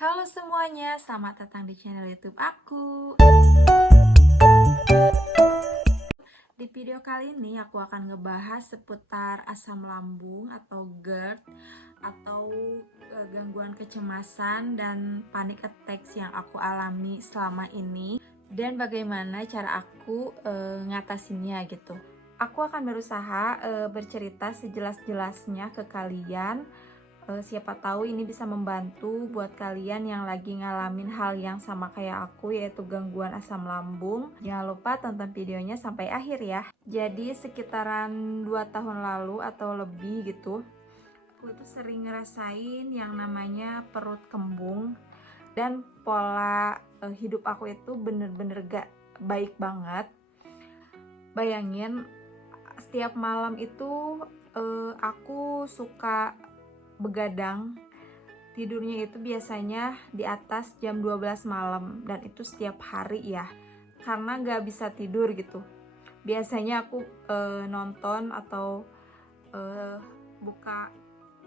Halo semuanya, selamat datang di channel YouTube aku. Di video kali ini aku akan ngebahas seputar asam lambung atau GERD atau gangguan kecemasan dan panic attacks yang aku alami selama ini dan bagaimana cara aku ngatasinnya gitu. Aku akan berusaha bercerita sejelas-jelasnya ke kalian. Siapa tahu ini bisa membantu buat kalian yang lagi ngalamin hal yang sama kayak aku, yaitu gangguan asam lambung. Jangan lupa tonton videonya sampai akhir ya. Jadi sekitaran 2 tahun lalu atau lebih gitu, aku tuh sering ngerasain yang namanya perut kembung. Dan pola hidup aku itu bener-bener gak baik banget. Bayangin, setiap malam itu aku suka begadang. Tidurnya itu biasanya di atas jam 12 malam, dan itu setiap hari ya, karena gak bisa tidur gitu. Biasanya aku nonton atau buka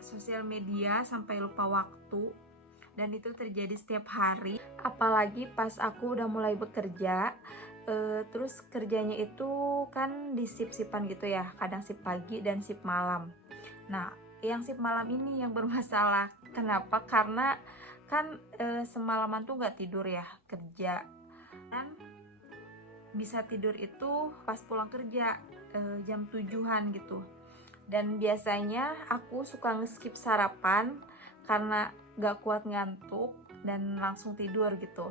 sosial media sampai lupa waktu, dan itu terjadi setiap hari. Apalagi pas aku udah mulai bekerja, terus kerjanya itu kan di sip-sipan gitu ya, kadang sip pagi dan sip malam. Nah, yang sip malam ini yang bermasalah. Kenapa? Karena kan semalaman tuh gak tidur ya, kerja. Dan bisa tidur itu pas pulang kerja, jam 7-an gitu. Dan biasanya aku suka nge-skip sarapan karena gak kuat ngantuk dan langsung tidur gitu.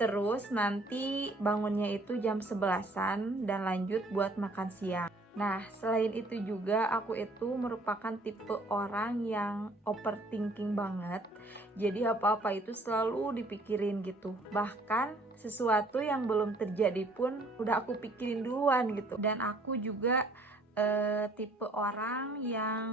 Terus nanti bangunnya itu jam 11-an dan lanjut buat makan siang. Nah, selain itu juga aku itu merupakan tipe orang yang overthinking banget. Jadi apa-apa itu selalu dipikirin gitu. Bahkan sesuatu yang belum terjadi pun udah aku pikirin duluan gitu. Dan aku juga tipe orang yang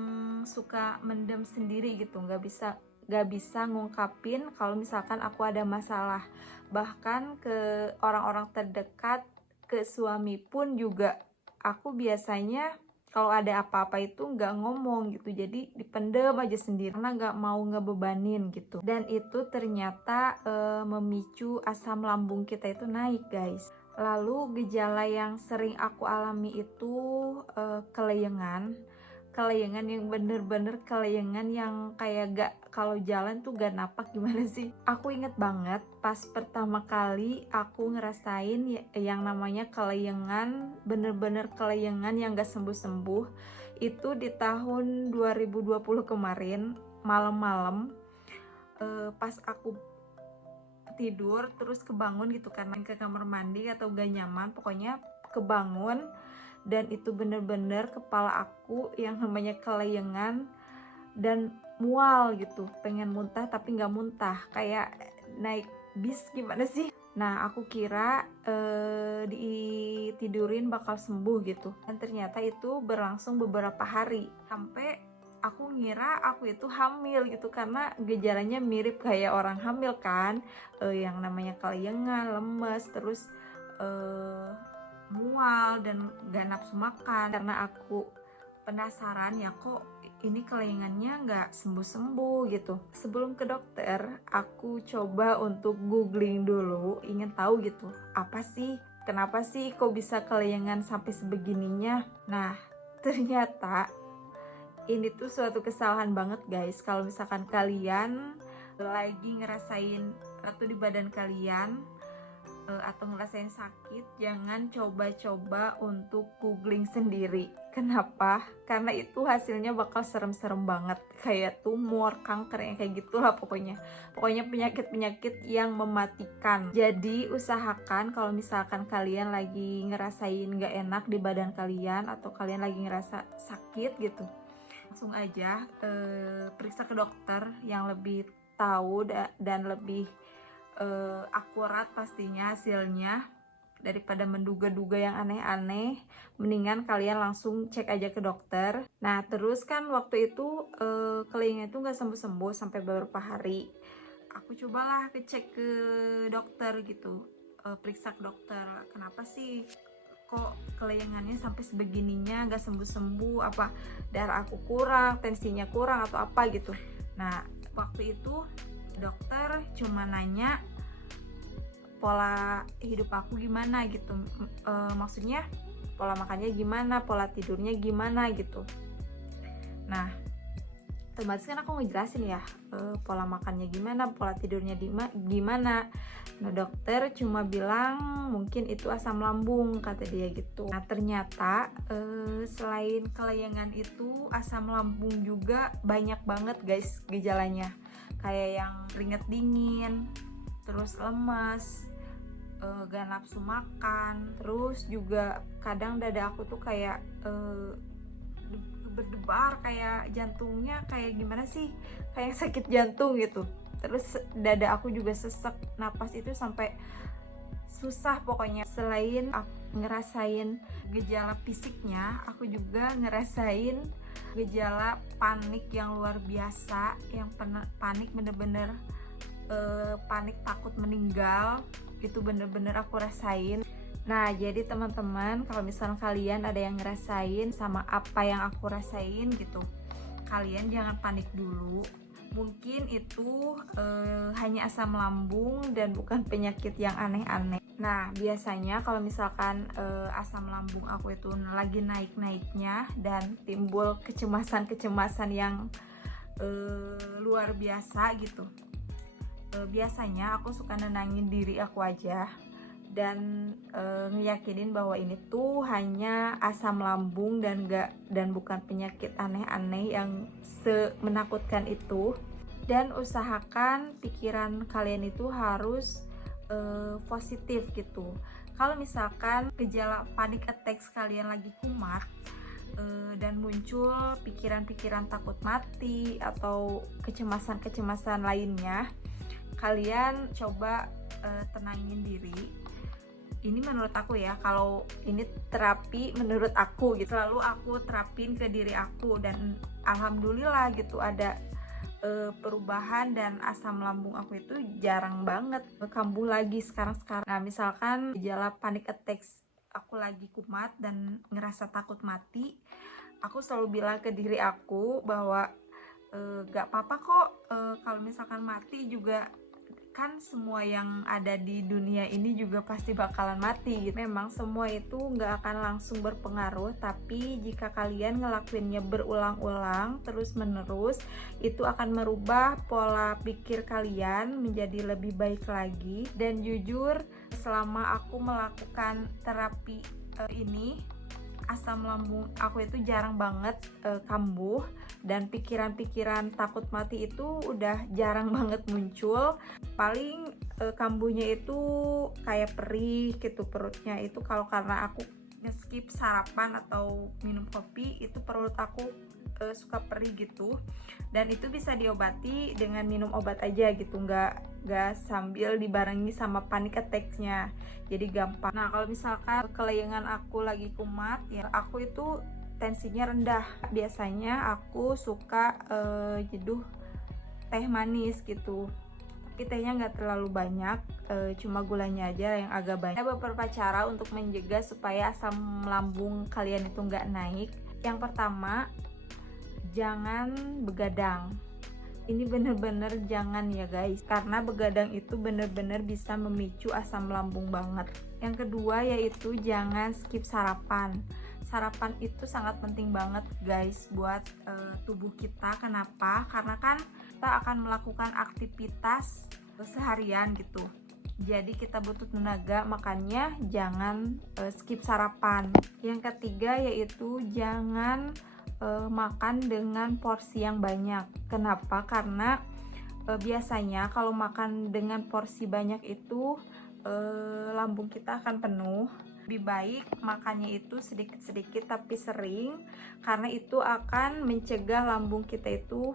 suka mendem sendiri gitu. Gak bisa ngungkapin kalau misalkan aku ada masalah. Bahkan ke orang-orang terdekat, ke suami pun juga aku biasanya kalau ada apa-apa itu nggak ngomong gitu, jadi dipendem aja sendiri karena nggak mau ngebebanin gitu. Dan itu ternyata memicu asam lambung kita itu naik, guys. Lalu gejala yang sering aku alami itu keleyengan yang bener-bener keleyengan yang kayak gak, kalau jalan tuh gak napak gimana sih. Aku inget banget pas pertama kali aku ngerasain yang namanya keleyengan, bener-bener keleyengan yang gak sembuh-sembuh, itu di tahun 2020 kemarin, malam-malam pas aku tidur terus kebangun gitu karena ke kamar mandi atau gak nyaman, pokoknya kebangun. Dan itu bener-bener kepala aku yang namanya keleyengan dan mual gitu, pengen muntah tapi nggak muntah, kayak naik bis gimana sih. Nah, aku kira ditidurin bakal sembuh gitu, dan ternyata itu berlangsung beberapa hari sampai aku ngira aku itu hamil gitu, karena gejalanya mirip kayak orang hamil kan, yang namanya keleyengan, lemes, terus mual dan gak nafsu makan. Karena aku penasaran ya, kok ini keleyengannya nggak sembuh-sembuh gitu. Sebelum ke dokter, aku coba untuk googling dulu, ingin tahu gitu, apa sih, kenapa sih kok bisa keleyengan sampai sebegininya. Nah, ternyata ini tuh suatu kesalahan banget, guys. Kalau misalkan kalian lagi ngerasain ratu di badan kalian atau ngerasain sakit, jangan coba-coba untuk googling sendiri. Kenapa? Karena itu hasilnya bakal serem-serem banget, kayak tumor, kanker, yang kayak gitulah pokoknya penyakit-penyakit yang mematikan. Jadi usahakan kalau misalkan kalian lagi ngerasain gak enak di badan kalian atau kalian lagi ngerasa sakit gitu, langsung aja periksa ke dokter yang lebih tahu dan lebih akurat pastinya hasilnya. Daripada menduga-duga yang aneh-aneh, mendingan kalian langsung cek aja ke dokter. Nah, terus kan waktu itu keleyengan itu nggak sembuh-sembuh sampai beberapa hari. Aku cobalah cek ke dokter gitu, periksa ke dokter, kenapa sih kok keleyengannya sampai sebegininya nggak sembuh-sembuh, apa darah aku kurang, tensinya kurang atau apa gitu. Nah, waktu itu Dokter cuma nanya pola hidup aku gimana gitu, maksudnya pola makannya gimana, pola tidurnya gimana gitu. Nah otomatis kan aku ngejelasin ya, pola makannya gimana, pola tidurnya gimana. Nah dokter cuma bilang mungkin itu asam lambung, kata dia gitu. Nah ternyata selain kelayangan itu, asam lambung juga banyak banget guys gejalanya. Kayak yang keringet dingin, terus lemas, gak nafsu makan, terus juga kadang dada aku tuh kayak berdebar, kayak jantungnya kayak gimana sih, kayak sakit jantung gitu. Terus dada aku juga sesek, napas itu sampai susah pokoknya. Selain aku ngerasain gejala fisiknya, aku juga ngerasain gejala panik yang luar biasa, yang panik bener-bener panik takut meninggal, itu bener-bener aku rasain. Nah jadi teman-teman, kalau misalnya kalian ada yang ngerasain sama apa yang aku rasain gitu, kalian jangan panik dulu. Mungkin itu hanya asam lambung dan bukan penyakit yang aneh-aneh. Nah biasanya kalau misalkan asam lambung aku itu lagi naik-naiknya dan timbul kecemasan-kecemasan yang luar biasa gitu, biasanya aku suka nenangin diri aku aja dan ngeyakinin bahwa ini tuh hanya asam lambung dan bukan penyakit aneh-aneh yang menakutkan itu. Dan usahakan pikiran kalian itu harus positif gitu. Kalau misalkan gejala panic attack kalian lagi kumat dan muncul pikiran-pikiran takut mati atau kecemasan-kecemasan lainnya, kalian coba tenangin diri. Ini menurut aku ya, kalau ini terapi menurut aku gitu, selalu aku terapin ke diri aku dan alhamdulillah gitu ada perubahan dan asam lambung aku itu jarang banget kambuh lagi sekarang. Nah misalkan gejala panic attack aku lagi kumat dan ngerasa takut mati, aku selalu bilang ke diri aku bahwa gak apa-apa kok, kalau misalkan mati juga kan semua yang ada di dunia ini juga pasti bakalan mati gitu. Memang semua itu nggak akan langsung berpengaruh, tapi jika kalian ngelakuinnya berulang-ulang terus menerus, itu akan merubah pola pikir kalian menjadi lebih baik lagi. Dan jujur selama aku melakukan terapi ini, asam lambung aku itu jarang banget kambuh dan pikiran-pikiran takut mati itu udah jarang banget muncul. Paling kambuhnya itu kayak perih gitu perutnya itu, kalau karena aku nge-skip sarapan atau minum kopi, itu perut aku suka perih gitu, dan itu bisa diobati dengan minum obat aja gitu, nggak sambil dibarengi sama panic attack-nya, jadi gampang. Nah kalau misalkan kelayangan aku lagi kumat ya, aku itu tensinya rendah, biasanya aku suka nyeduh teh manis gitu, tapi tehnya nggak terlalu banyak, cuma gulanya aja yang agak banyak. Ada beberapa cara untuk mencegah supaya asam lambung kalian itu nggak naik. Yang pertama, jangan begadang. Ini bener-bener jangan ya guys, karena begadang itu bener-bener bisa memicu asam lambung banget. Yang kedua yaitu jangan skip sarapan. Sarapan itu sangat penting banget guys buat tubuh kita. Kenapa? Karena kan kita akan melakukan aktivitas seharian gitu, jadi kita butuh tenaga, makanya jangan skip sarapan. Yang ketiga yaitu jangan makan dengan porsi yang banyak. Kenapa? Karena biasanya kalau makan dengan porsi banyak itu lambung kita akan penuh. Lebih baik makannya itu sedikit-sedikit tapi sering, karena itu akan mencegah lambung kita itu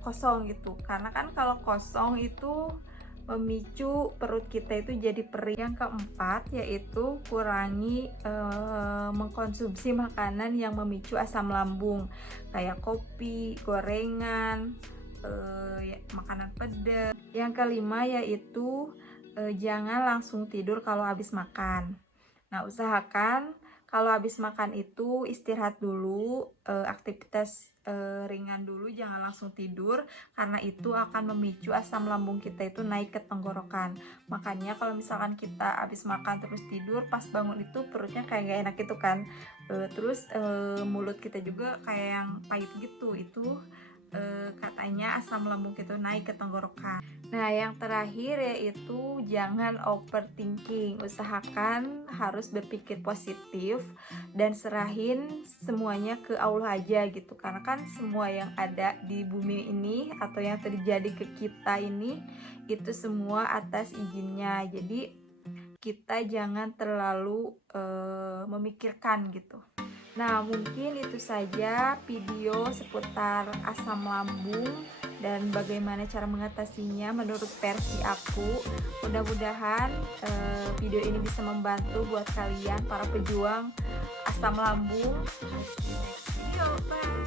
kosong gitu. Karena kan kalau kosong itu memicu perut kita itu jadi perih. Yang keempat yaitu kurangi mengkonsumsi makanan yang memicu asam lambung, kayak kopi, gorengan, makanan pedas. Yang kelima yaitu jangan langsung tidur kalau habis makan. Nah usahakan Kalau habis makan itu istirahat dulu, aktivitas ringan dulu, jangan langsung tidur karena itu akan memicu asam lambung kita itu naik ke tenggorokan. Makanya kalau misalkan kita habis makan terus tidur, pas bangun itu perutnya kayak gak enak gitu kan. Terus mulut kita juga kayak yang pahit gitu. Itu katanya asam lambung kita naik ke tenggorokan. Nah, yang terakhir yaitu jangan overthinking. Usahakan harus berpikir positif dan serahin semuanya ke Allah aja gitu. Karena kan semua yang ada di bumi ini atau yang terjadi ke kita ini itu semua atas izinnya. Jadi kita jangan terlalu memikirkan gitu. Nah, mungkin itu saja video seputar asam lambung dan bagaimana cara mengatasinya menurut versi aku. Mudah-mudahan video ini bisa membantu buat kalian para pejuang asam lambung. See you next video, bye.